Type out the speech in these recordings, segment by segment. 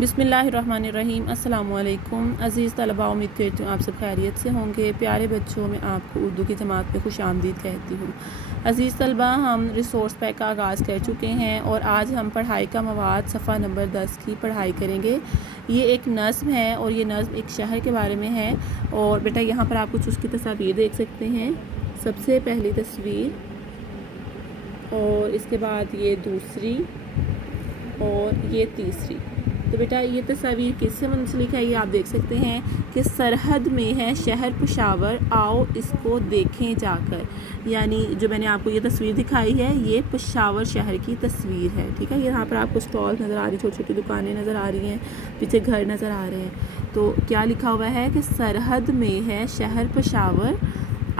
बिस्मिल्लाहिर्रहमानिर्रहीम। अस्सलाम वालेकुम अज़ीज़ तलबा, उम्मीद करती हूँ आप सब खैरियत से होंगे। प्यारे बच्चों, मैं आपको उर्दू की जमात में खुशामदीद कहती हूँ। अज़ीज़ तलबा, हम रिसोर्स पैक का आगाज़ कर चुके हैं और आज हम पढ़ाई का मवाद सफ़ा नंबर 10 की पढ़ाई करेंगे। ये एक नज़्म है और ये नज़्म एक शहर के बारे में है। और बेटा यहाँ पर आप कुछ उसकी तस्वीर देख सकते हैं। सबसे पहली तस्वीर और इसके बाद ये दूसरी और ये तीसरी। तो बेटा ये तस्वीर किससे मुंसलिक है ये आप देख सकते हैं कि सरहद में है शहर पेशावर, आओ इसको देखें जाकर। यानी जो मैंने आपको ये तस्वीर दिखाई है ये पेशावर शहर की तस्वीर है। ठीक है, यहाँ पर आपको स्टॉल नज़र आ रही, छोटी छोटी दुकानें नज़र आ रही हैं, पीछे घर नज़र आ रहे हैं। तो क्या लिखा हुआ है कि सरहद में है शहर पेशावर,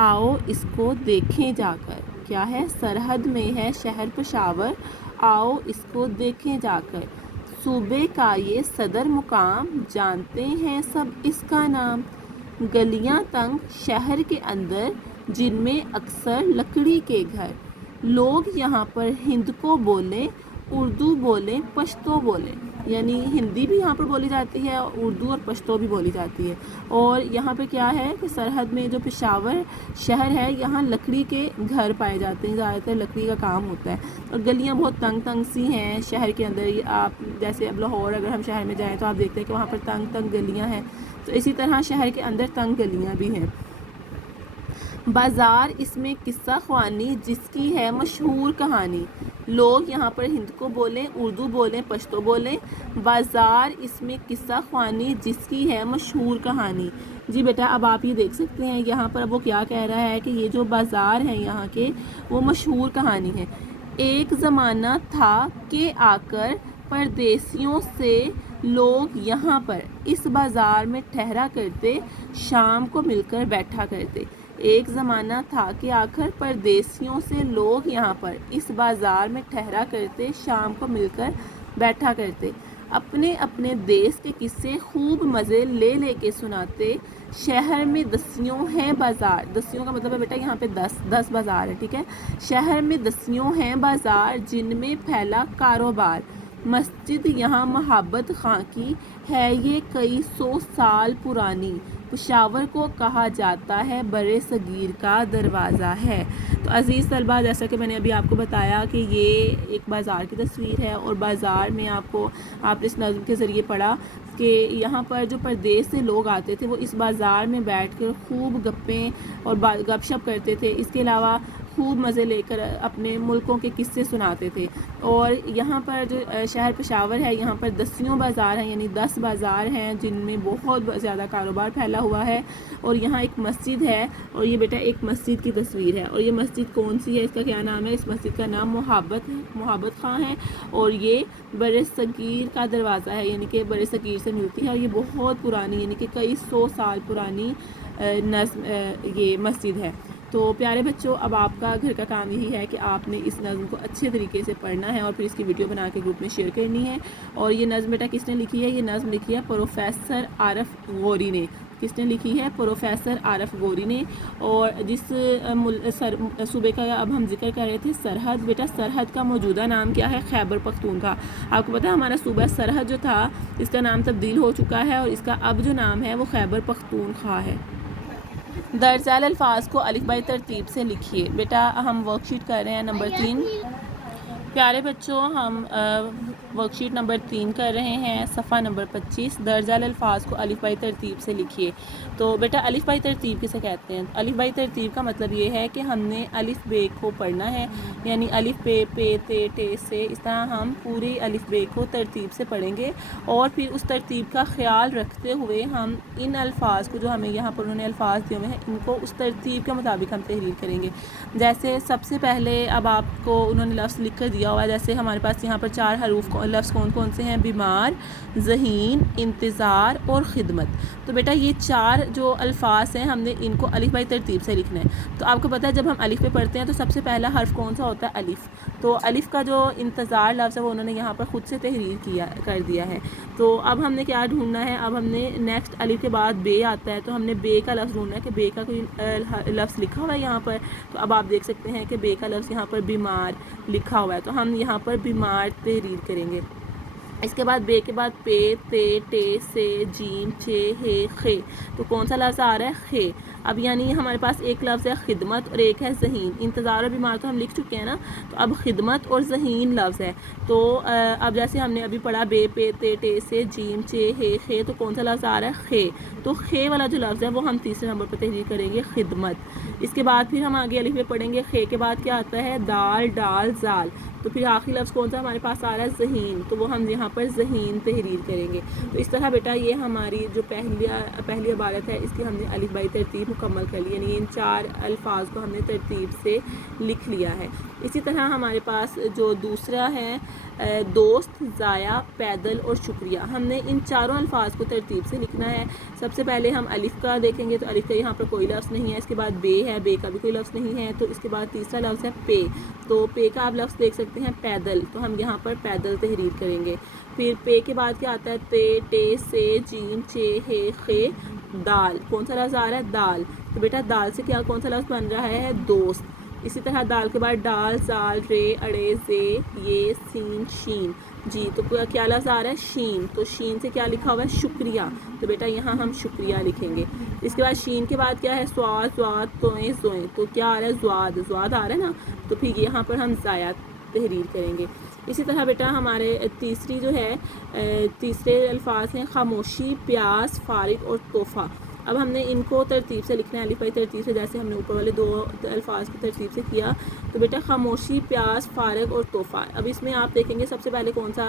आओ इसको देखें जाकर। क्या है? सरहद में है शहर पेशावर, आओ इसको देखें जाकर। सूबे का ये सदर मुकाम, जानते हैं सब इसका नाम। गलियां तंग शहर के अंदर, जिनमें अक्सर लकड़ी के घर। लोग यहाँ पर हिंद को बोलें, उर्दू बोलें, पश्तो बोलें। यानी हिंदी भी यहाँ पर बोली जाती है, उर्दू और पश्तो भी बोली जाती है। और यहाँ पे क्या है कि सरहद में जो पेशावर शहर है यहाँ लकड़ी के घर पाए जाते हैं, ज़्यादातर लकड़ी का काम होता है। और गलियाँ बहुत तंग तंग सी हैं शहर के अंदर। आप जैसे अब लाहौर अगर हम शहर में जाएँ तो आप देखते हैं कि वहाँ पर तंग तंग गलियाँ हैं, तो इसी तरह शहर के अंदर तंग गलियाँ भी हैं। बाज़ार इसमें किस्सा ख्वानी, जिसकी है मशहूर कहानी। लोग यहाँ पर हिंद को बोलें, उर्दू बोलें, पश्तो बोलें। बाज़ार इसमें किस्सा ख्वानी, जिसकी है मशहूर कहानी। जी बेटा, अब आप ये देख सकते हैं यहाँ पर अब वो क्या कह रहा है कि ये जो बाज़ार हैं यहाँ के वो मशहूर कहानी है। एक ज़माना था कि आकर परदेसियों से लोग यहाँ पर इस बाज़ार में ठहरा करते, शाम को मिलकर बैठा करते। एक ज़माना था कि आखिर परदेसियों से लोग यहाँ पर इस बाज़ार में ठहरा करते, शाम को मिलकर बैठा करते। अपने अपने देश के किस्से खूब मज़े ले ले के सुनाते। शहर में दसियों हैं बाज़ार, दसियों का मतलब है बेटा यहाँ पे 10 बाज़ार है। ठीक है, शहर में दसियों हैं बाज़ार, जिनमें फैला कारोबार। मस्जिद यहाँ मोहब्बत खां की है, ये कई 100 साल पुरानी। पेशावर को कहा जाता है बड़े सगीर का दरवाज़ा है। तो अज़ीज़ तलबा, जैसा कि मैंने अभी आपको बताया कि ये एक बाज़ार की तस्वीर है और बाज़ार में आपने इस नज़्म के ज़रिए पढ़ा कि यहाँ पर जो परदेश से लोग आते थे वो इस बाज़ार में बैठकर खूब गप्पें और गपशप करते थे। इसके अलावा खूब मज़े लेकर अपने मुल्कों के किस्से सुनाते थे। और यहाँ पर जो शहर पेशावर है यहाँ पर दसियों बाज़ार हैं, यानी 10 बाज़ार हैं जिनमें बहुत ज़्यादा कारोबार फैला हुआ है। और यहाँ एक मस्जिद है और ये बेटा एक मस्जिद की तस्वीर है। और ये मस्जिद कौन सी है, इसका क्या नाम है? इस मस्जिद का नाम मोहब्बत खां है और ये बड़े सगीर का दरवाज़ा है, यानी कि बड़े सगीर से मिलती है। और ये बहुत पुरानी, यानी कि कई 100 साल पुरानी नज़्म ये मस्जिद है। तो प्यारे बच्चों, अब आपका घर का काम यही है कि आपने इस नज़्म को अच्छे तरीके से पढ़ना है और फिर इसकी वीडियो बना के ग्रुप में शेयर करनी है। और ये नज़्म बेटा किसने लिखी है? ये नज़्म लिखी है प्रोफेसर आरफ गौरी ने। किसने लिखी है? प्रोफेसर आरफ गौरी ने। और जिस सूबे का अब हम जिक्र कर रहे थे सरहद, बेटा सरहद का मौजूदा नाम क्या है? खैबर पख्तूनख्वा। आपको पता है हमारा सूबा सरहद जो था इसका नाम तब्दील हो चुका है और इसका अब जो नाम है वो खैबर पख्तूनख्वा है। दर्जाल अल्फाज को अलिफ बाई तरतीब से लिखिए। बेटा हम वर्कशीट कर रहे हैं नंबर 3। प्यारे बच्चों, हम वर्कशीट नंबर 3 कर रहे हैं, सफ़ा नंबर 25। दर्जाल अल्फाज को अलिफ बाई तरतीब से लिखिए। तो बेटा अलिफ बाई तरतीब किसे कहते हैं? अलिफ बाई तरतीब का मतलब ये है कि हमने अलिफ बे को पढ़ना है, यानी अलिफ बे पे ते टे से, इस तरह हम पूरी अलिफ बे को तरतीब से पढ़ेंगे। और फिर उस तरतीब का ख्याल रखते हुए हम इन अल्फाज को, जो हमें यहाँ पर उन्होंने अल्फाज दिए हुए हैं, इनको उस तरतीब के मुताबिक हम तहरीर करेंगे। जैसे सबसे पहले अब आपको उन्होंने लफ्ज़ लिख कर दिया हुआ है। जैसे हमारे पास यहाँ पर 4 हरूफ लफ्ज़ कौन कौन से हैं? बीमार, ज़हीन, इंतज़ार और ख़िदमत। तो बेटा ये 4 जो अल्फाज हैं हमने इनको अलिफ बाई तरतीब से लिखना है। तो आपको पता है जब हम अलिफ पे पढ़ते हैं तो सबसे पहला हर्फ कौन सा होता है? अलिफ। तो अलिफ का जो इंतज़ार लफ्ज़ है वो उन्होंने यहाँ पर ख़ुद से तहरीर कर दिया है। तो अब हमने क्या ढूंढना है? अब हमने नेक्स्ट अलिफ के बाद बे आता है, तो हमने बे का लफ्ज़ ढूंढना है कि बे का कोई लफ्ज़ लिखा हुआ है यहाँ पर। तो अब आप देख सकते हैं कि बे का लफ्ज़ यहाँ पर बीमार लिखा हुआ है, तो हम यहाँ पर बीमार तहरीर करेंगे। اس کے بعد بے کے بعد پے تے ٹے سے جیم چے ہے خے، تو کون سا لفظ آ رہا ہے؟ خے۔ اب یعنی ہمارے پاس ایک لفظ ہے خدمت اور ایک ہے ذہین۔ انتظار اور بیمار تو ہم لکھ چکے ہیں نا، تو اب خدمت اور ذہین لفظ ہے۔ تو اب جیسے ہم نے ابھی پڑھا بے پے تے ٹے سے جیم چے ہے خے، تو کون سا لفظ آ رہا ہے؟ خے۔ تو خے والا جو لفظ ہے وہ ہم تیسرے نمبر پر تحریر کریں گے، خدمت۔ اس کے بعد پھر ہم آگے الف میں پڑھیں گے، خے کے بعد کیا آتا ہے؟ دال ڈال زال، تو پھر آخری لفظ کون سا ہمارے پاس آ رہا ہے؟ ذہین، تو وہ ہم یہاں پر ذہین تحریر کریں گے۔ تو اس طرح بیٹا یہ ہماری جو پہلی عبارت ہے اس کی ہم نے الف بائی ترتیب مکمل کر لی، یعنی ان 4 الفاظ کو ہم نے ترتیب سے لکھ لیا ہے۔ اسی طرح ہمارے پاس جو دوسرا ہے دوست، ضائع، پیدل اور شکریہ، ہم نے ان چاروں الفاظ کو ترتیب سے لکھنا ہے۔ سب سے پہلے ہم الف کا دیکھیں گے، تو الف کا یہاں پر کوئی لفظ نہیں ہے۔ اس کے بعد بے ہے، بے کا بھی کوئی لفظ نہیں ہے۔ تو اس کے بعد تیسرا لفظ ہے پے، تو پے کا آپ لفظ دیکھ سکتے ہیں پیدل، تو ہم یہاں پر پیدل تحریر کریں گے۔ پھر پے کے بعد کیا آتا ہے؟ تے ٹے سے جیم چے ہے خے دال، کون سا لفظ آ رہا ہے؟ دال، تو بیٹا دال سے کیا کون سا لفظ بن رہا ہے؟ دوست۔ اسی طرح دال کے بعد ڈال زال رے اڑے زے یہ سین شین، جی تو کیا لفظ آ رہا ہے؟ شین، تو شین سے کیا لکھا ہوا ہے؟ شکریہ، تو بیٹا یہاں ہم شکریہ لکھیں گے۔ اس کے بعد شین کے بعد کیا ہے؟ سواد زواد توئیں زوئیں، تو کیا آ رہا ہے؟ زواد، زواد آ رہا ہے نا، تو پھر یہاں پر ہم ضائع تحریر کریں گے۔ اسی طرح بیٹا ہمارے تیسری جو ہے تیسرے الفاظ ہیں خاموشی، پیاس، فارغ اور تحفہ۔ اب ہم نے ان کو ترتیب سے لکھنا ہے، الف بائی ترتیب سے، جیسے ہم نے اوپر والے 2 الفاظ کو ترتیب سے کیا۔ تو بیٹا خاموشی، پیاس، فارغ اور تحفہ، اب اس میں آپ دیکھیں گے سب سے پہلے کون سا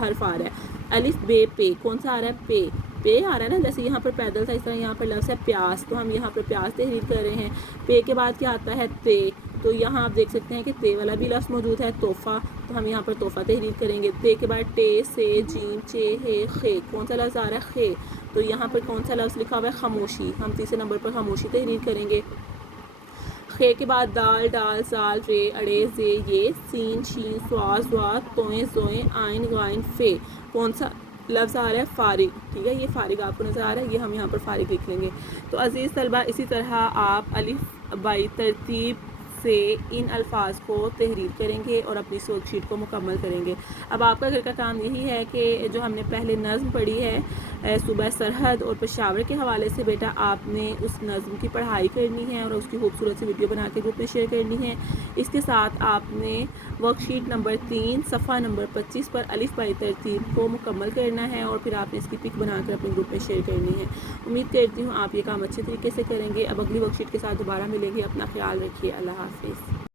حرف آ رہا ہے؟ الف بے پے، کون سا آ رہا ہے؟ پے، پے آ رہا ہے نا، جیسے یہاں پر پیدل تھا اس طرح یہاں پر لفظ ہے پیاس، تو ہم یہاں پر پیاس تحریر کر رہے ہیں۔ پے کے بعد کیا آتا ہے؟ تے، تو یہاں آپ دیکھ سکتے ہیں کہ تے والا بھی لفظ موجود ہے تحفہ، تو ہم یہاں پر تحفہ تحریر کریں گے۔ تے کے بعد ٹے سے جیم چے ہے خے، کون سا لفظ آ رہا ہے؟ خے، تو یہاں پر کون سا لفظ لکھا ہوا ہے؟ خاموشی، ہم تیسرے نمبر پر خاموشی تحریر کریں گے۔ خے کے بعد دال ڈال زال رے اڑے زے یہ سین شین سوا زواد توئیں زوئیں آئن غائن فے، کون سا لفظ آ رہا ہے؟ فارغ، ٹھیک ہے، یہ فارغ آپ کو نظر آ رہا ہے، یہ ہم یہاں پر فارغ لکھ لیں گے۔ تو عزیز طلبہ اسی طرح آپ الف بائی ترتیب سے ان الفاظ کو تحریر کریں گے اور اپنی ورک شیٹ کو مکمل کریں گے۔ اب آپ کا گھر کا کام یہی ہے کہ جو ہم نے پہلے نظم پڑھی ہے صوبہ سرحد اور پشاور کے حوالے سے، بیٹا آپ نے اس نظم کی پڑھائی کرنی ہے اور اس کی خوبصورت سی ویڈیو بنا کے گروپ میں شیئر کرنی ہے۔ اس کے ساتھ آپ نے ورک شیٹ نمبر 3 صفحہ نمبر 25 پر الف بائی ترتیب کو مکمل کرنا ہے اور پھر آپ نے اس کی پک بنا کر اپنے گروپ میں شیئر کرنی ہے۔ امید کرتی ہوں آپ یہ کام اچھے طریقے سے کریں گے۔ اب اگلی ورک شیٹ کے ساتھ دوبارہ ملیں گے، اپنا خیال رکھیے، اللہ حافظ۔